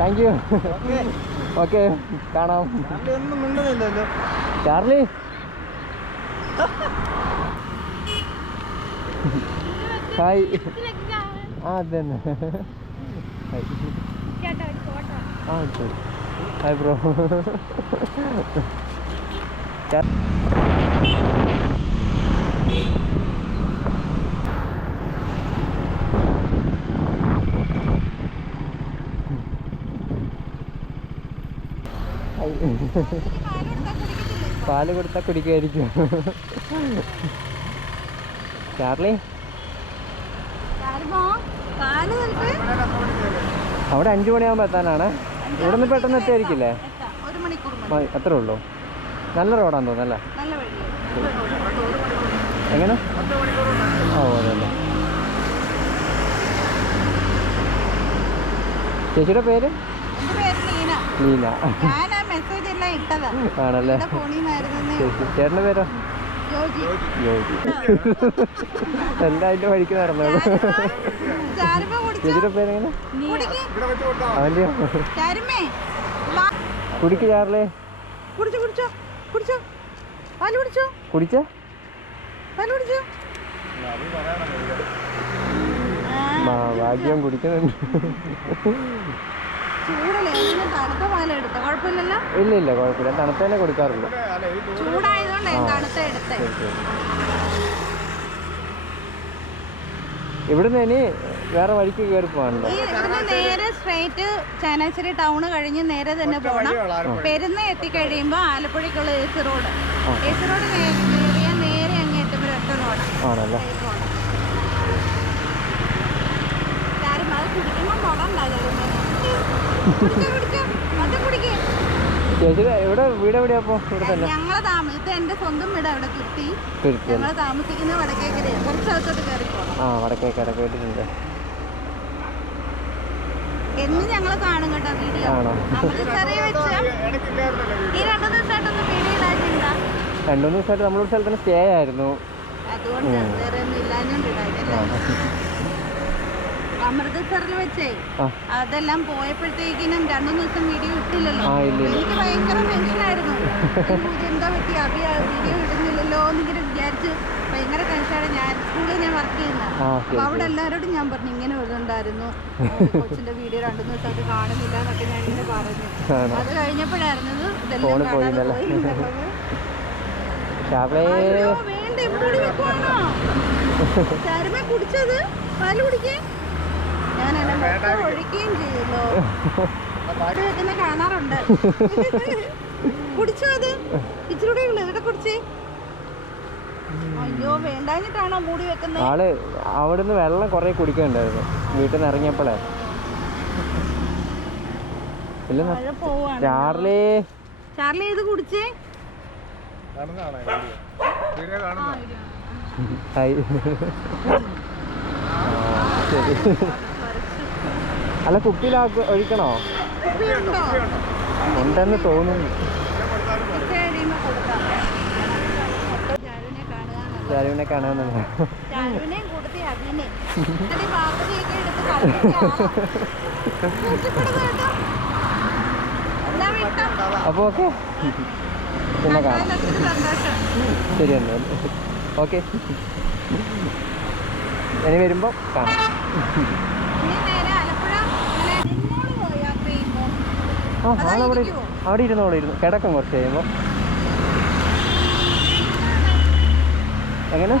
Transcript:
Thank you. Okay കാണാം. Charlie. Hi. ആ അതന്നെ തന്നെ. Hi bro. പാൽ കൊടുത്താൽ കുടിക്കുമായിരിക്കും ചാർലി? അവിടെ അഞ്ചു മണിയാകുമ്പോൾ എത്താനാണ്. ഇവിടെ നിന്ന് പെട്ടെന്ന് എത്തിയായിരിക്കില്ലേ അത്രേ ഉള്ളൂ. നല്ല റോഡാന്ന് തോന്നുന്നല്ലേ എങ്ങനെ? ഓ അതല്ലേ ചേച്ചിയുടെ പേര്? ലീന മെസ്സേജ് എല്ലാം ഇട്ടതാ. ആണല്ലേ? ചേട്ടന്റെ പേരോ? ജോജി. എല്ലാം അതിന്റെ വഴിക്ക് നടന്നത്? ചേച്ചിയുടെ പേരെങ്ങനെ? അവന്റെ കുടിക്ക് ചാർലേ കുടിച്ചോ കുടിച്ചോ കുടിച്ചോ. പാൽ കുടിച്ചോ. കുടിച്ചോ? പാൽ കുടിച്ചോ. ഭാഗ്യം കുടിക്കുന്നുണ്ട്. ചൂടല്ലേ അങ്ങനെ തണുത്ത പാല എടുത്ത. കുഴപ്പമില്ലല്ലോ? ഇല്ല ഇല്ല കുഴപ്പമില്ല. തണുത്തേനെ കൊടുക്കാറുള്ളൂ. ചൂടായതുകൊണ്ട് തണുത്ത എടുത്തേ. ഇവിടുന്ന് ഇനി വേറെ വഴിക്ക് കയറി പോകാനുണ്ടോ? ഇവിടുന്ന് നേരെ സ്ട്രേറ്റ് ചാനാശ്ശേരി ടൗൺ കഴിഞ്ഞ് നേരെ തന്നെ പോകണം പെരുന്ന എത്തിക്കഴിയുമ്പോൾ ആലപ്പുഴയ്ക്കുള്ള A C road A C road കയറിയാൽ നേരെ അങ്ങ് എത്തുമ്പോൾ ഒറ്റ റോഡാണ് ആണല്ലേ? അത് കുടിക്കുമ്പോൾ എവിടെ? വീട് എവിടെയാ അപ്പോൾ ഇവിടെ തന്നെ ഞങ്ങളെ താമസം ഇത് എന്റെ സ്വന്തം വീട് അവിടെ കിട്ടി തിരുത്തി. ഞങ്ങൾ താമസിക്കുന്ന വടക്കേക്കരയാണ് കുറച്ച് അകത്തോട്ട് കയറി പോകണം ആ വടക്കേക്കര കേട്ടിട്ടുണ്ട്. എന്ന് ഞങ്ങൾ കാണും കേട്ടോ വീഡിയോ. ഈ രണ്ടു ദിവസമായിട്ടൊന്നും വീഡിയോ ഇടാനില്ല രണ്ടു മൂന്ന് ദിവസമായിട്ട് നമ്മളൊരു സ്ഥലത്തിന് സ്റ്റേ ആയിരുന്നു. അതുകൊണ്ട് വേറെ ഒന്നും ഇല്ലാഞ്ഞോണ്ട് ഇടാനില്ല അമൃത്സറിൽ വെച്ചേ. അതെല്ലാം പോയപ്പോഴത്തേക്കിനും രണ്ടു ദിവസം വീഡിയോ ഇട്ടില്ലല്ലോ. എനിക്ക് ഭയങ്കര ടെൻഷനായിരുന്നു എന്താ പറ്റി? അഭി വീഡിയോ ഇടുന്നില്ലല്ലോ എന്നിങ്ങനെ വിചാരിച്ച് ഭയങ്കര ടെൻഷനാണ് ഞാൻ സ്കൂളിൽ ഞാൻ വർക്ക് ചെയ്യുന്നത് ആ അപ്പൊ അവിടെ എല്ലാവരോടും ഞാൻ പറഞ്ഞു ഇങ്ങനെ വരുന്നുണ്ടായിരുന്നു കൊച്ചിന്റെ വീഡിയോ രണ്ടു ദിവസമായിട്ട് കാണുന്നില്ല എന്നൊക്കെ ഞാൻ ഇങ്ങനെ പറഞ്ഞു. അത് കഴിഞ്ഞപ്പോഴായിരുന്നത് ഇതെല്ലാം കാണാൻ കാണാതെ? പോയി വേണ്ട ഇവിടെ കുടിച്ചത്? പാൽ കുടിക്കേ ഒഴിക്കുകയും ചെയ്യല്ലോ പാൽ വെക്കുന്ന കാണാറുണ്ട്. കുടിച്ചോ അത്? ഇച്ചിരി കൂടെ ഉള്ളു. ഇവിടെ കുടിച്ചേ. അയ്യോ വേണ്ടാഞ്ഞിട്ടാണോ മൂടി വെക്കുന്നത് ആൾ അവിടുന്ന് വെള്ളം കൊറേ കുടിക്കണ്ടായിരുന്നു. വീട്ടിൽ നിന്ന് ഇറങ്ങിയപ്പോഴേ ചാർലി. ചാർലി ഇത് കുടിച്ചേ? ശരി. അല്ല കുപ്പിയിലാ ഒഴിക്കണോ? ഉണ്ടെന്ന് തോന്നുന്നു. അപ്പൊ ഓക്കെ. പിന്നെ കാണാം. ശരി എന്നാൽ ഓക്കെ. ഇനി വരുമ്പോൾ കാണാം ഇനി നേരെ ആലപ്പുഴ ഇങ്ങനെ നിന്നോട് പോയി യാത്ര ചെയ്യുമ്പോ ആ ആളവിടെ? അവിടെ ഇരുന്നു അവിടെ ഇരുന്നു. കിടക്കും കുറച്ച് കഴിയുമ്പോൾ എങ്ങനെ?